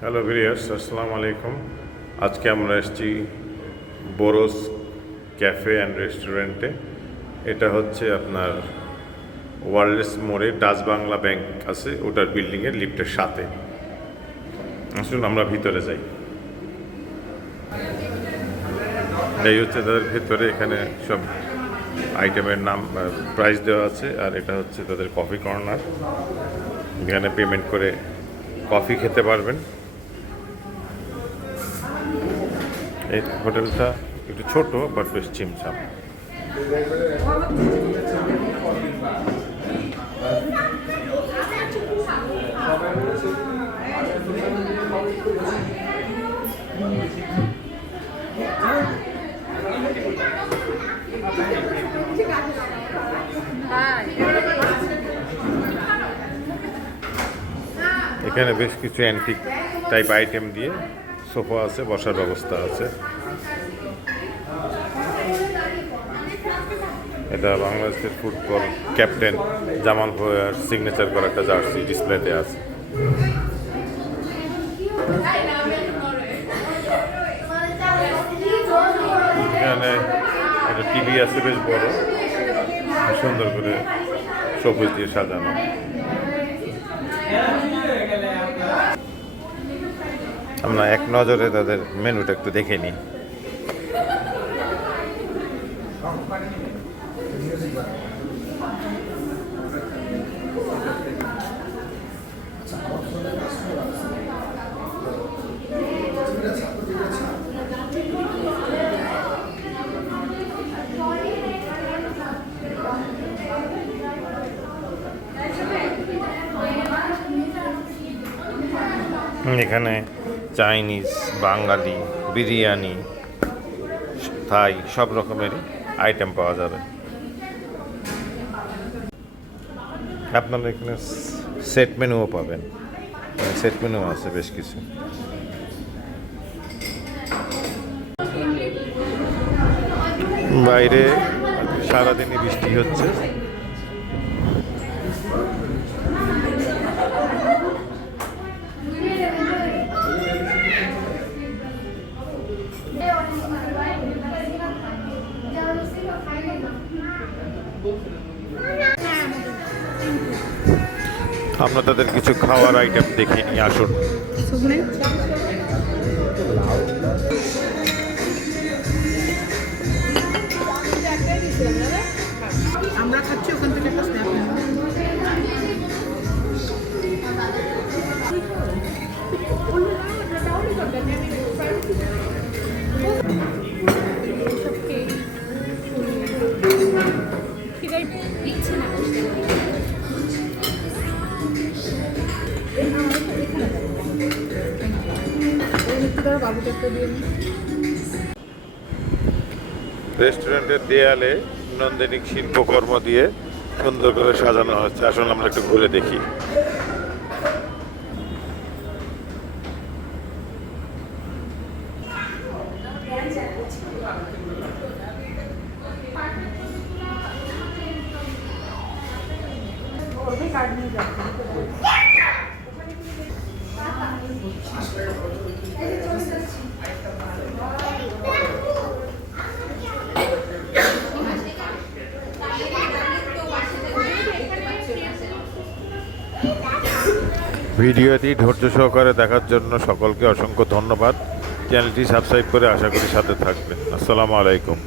Hello viewers, আসসালামু আলাইকুম। আজকে আমরা এসেছি বোরোস ক্যাফে অ্যান্ড রেস্টুরেন্টে। এটা হচ্ছে আপনার ওয়ার্ল্ডস মোড়ে ডাচ বাংলা ব্যাংক আছে, ওটার বিল্ডিংয়ের লিফটের সাথে। আসুন আমরা ভিতরে যাই। এই হচ্ছে তাদের ভেতরে, এখানে সব আইটেমের নাম প্রাইস দেওয়া আছে। আর এটা হচ্ছে তাদের কফি কর্নার, এখানে পেমেন্ট করে কফি খেতে পারবেন। এই হোটেলটা একটু ছোট বাট বেশ চিমচাম। এখানে বেশ কিছু অ্যান্টিক টাইপ আইটেম দিয়ে সোফা আছে, বসার ব্যবস্থা আছে। এটা বাংলাদেশের ফুটবল ক্যাপ্টেন জামাল ভুঁইয়ার সিগনেচার করা একটা জার্সি ডিসপ্লেতে আছে। এখানে একটা টিভি আছে বেশ বড়, সুন্দর করে শোপিস দিয়ে সাজানো। আমরা এক নজরে তাদের মেনুটা একটু দেখে নিই। এখানে চাইনিজ, বাঙালি, বিরিয়ানি, থাই সব রকমেরই আইটেম পাওয়া যাবে। আপনারা এখানে সেট মেনুও পাবেন, সেট মেনু আছে বেশ কিছু। বাইরে সারাদিনই বৃষ্টি হচ্ছে। আমরা তাদের কিছু খাওয়ার আইটেম দেখে নিয়ে আসুন। আমরা খাচ্ছি ওখান থেকে একটা স্ন্যাপ নেব। রেস্টুরেন্টের দেয়ালে নন্দিনিক শিল্পকর্ম দিয়ে সুন্দর করে সাজানো হচ্ছে। আসলে আমরা একটু ঘুরে দেখি। ভিডিওটি ধৈর্য সহকারে দেখার জন্য সকলকে অসংখ্য ধন্যবাদ। চ্যানেলটি সাবস্ক্রাইব করে আশা করি সাথে থাকবেন। আসসালামু আলাইকুম।